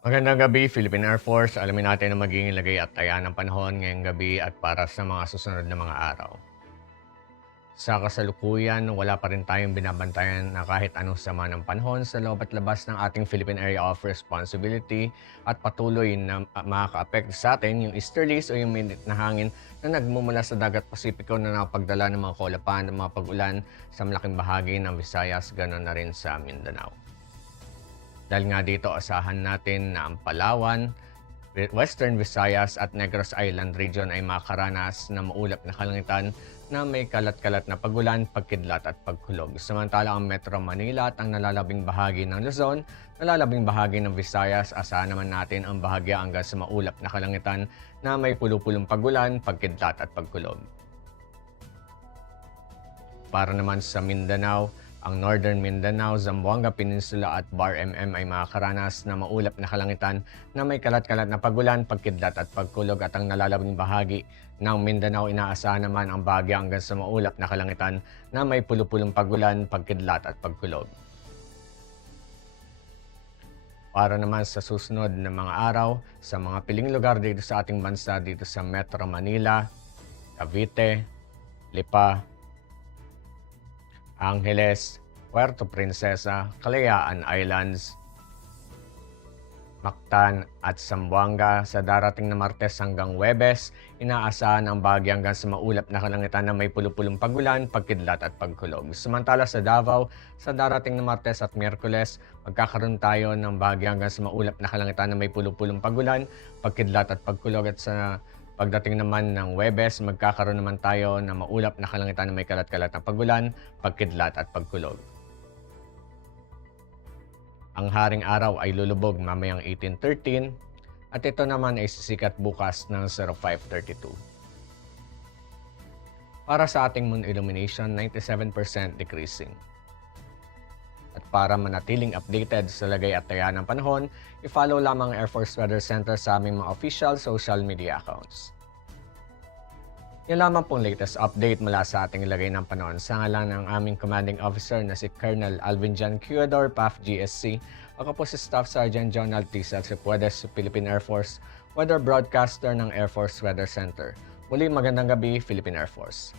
Magandang gabi, Philippine Air Force. Alamin natin ang magiging lagay at taya ng panahon ngayong gabi at para sa mga susunod na mga araw. Sa kasalukuyan, wala pa rin tayong binabantayan na kahit anong sama ng panahon sa loob at labas ng ating Philippine Area of Responsibility at patuloy na makaka-apekto sa atin yung easterlies o yung minit na hangin na nagmumula sa dagat Pasipiko na nakapagdala ng mga kaulapan ng mga pag-ulan sa malaking bahagi ng Visayas, ganoon na rin sa Mindanao. Dahil nga dito, asahan natin na ang Palawan, Western Visayas at Negros Island region ay makaranas na maulap na kalangitan na may kalat-kalat na pagulan, pagkidlat at pagkulog. Samantala ang Metro Manila at ang nalalabing bahagi ng Luzon, nalalabing bahagi ng Visayas, asahan naman natin ang bahagya hanggang sa maulap na kalangitan na may pulupulong pagulan, pagkidlat at pagkulog. Para naman sa Mindanao, ang Northern Mindanao, Zamboanga Peninsula at Bar MM ay makakaranas na maulap na kalangitan na may kalat-kalat na pagulan, pagkidlat at pagkulog at ang nalalabing bahagi ng Mindanao inaasahan naman ang bahagya hanggang sa maulap na kalangitan na may pulupulong pagulan, pagkidlat at pagkulog. Para naman sa susunod na mga araw, sa mga piling lugar dito sa ating bansa dito sa Metro Manila, Cavite, Lipa, Angeles, Puerto Princesa, Kalayaan Islands, Mactan at Zamboanga sa darating na Martes hanggang Huwebes, inaasahan ang bahagya hanggang sa maulap na kalangitan na may pulupulong pagulan, pagkidlat at pagkulog. Samantala sa Davao, sa darating na Martes at Miyerkules, magkakaroon tayo ng bahagya hanggang sa maulap na kalangitan na may pulupulong pagulan, pagkidlat at pagkulog at sa pagdating naman ng Huwebes, magkakaroon naman tayo ng maulap na kalangitan na may kalat-kalat na pagulan, pagkidlat at pagkulog. Ang haring araw ay lulubog mamayang 18:13 at ito naman ay sisikat bukas ng 05:32. Para sa ating moon illumination, 97% decreasing. At para manatiling updated sa lagay at taya ng panahon, i-follow lamang ang Air Force Weather Center sa aming mga official social media accounts. Yan lamang pong latest update mula sa ating lagay ng panahon sa ngalan ng aming commanding officer na si Colonel Alvin Jan Cuador, PAF GSC. Ako po si Staff Sergeant John Altisa sa Philippine Air Force, weather broadcaster ng Air Force Weather Center. Muli magandang gabi, Philippine Air Force.